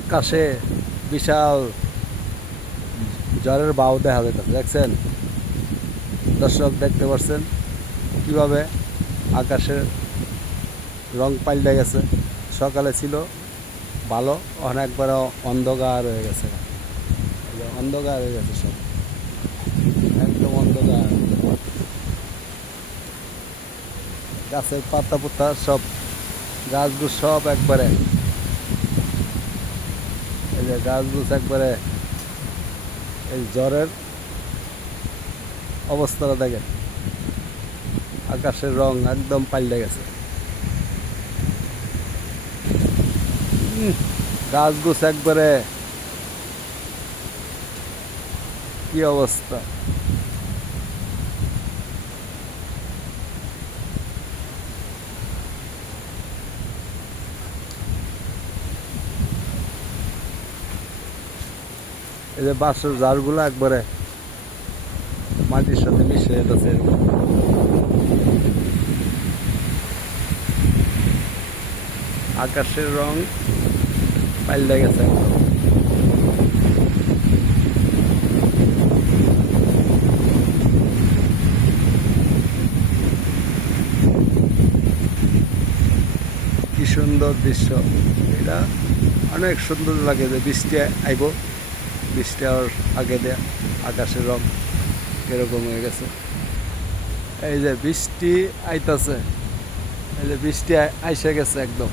আকাশে বিশাল ঝড়ের বাউ দেখা যাইতেছে, দেখছেন দর্শক? দেখতে পাচ্ছেন কিভাবে আকাশের রং পাল্টে গেছে। সকালে ছিল ভালো, অনেকবার অন্ধকার হয়ে গেছে, অন্ধকার হয়ে গেছে, সব একদম অন্ধকার। গাছের পাতা পোতা সব, গাছগুলো সব একবারে, এই যে গাছগুলো একবারে, এই জ্বরের অবস্থাটা দেখেন, আকাশের রং একদম পাল্টে গেছে। গাছগুছ একবারে কি অবস্থা! এই যে বাঁশের ঝাড়গুলো একবারে মাটির সাথে মিশে যেতেছে। আকাশের রং পাল্টে গেছে একদম। কি সুন্দর দৃশ্য এটা, অনেক সুন্দর লাগে। যে বৃষ্টি আইব, বৃষ্টি আর আগে দেয়া আকাশের রং কিরকম হয়ে গেছে। এই যে বৃষ্টি আইতাছে, এই যে বৃষ্টি আইসে গেছে একদম।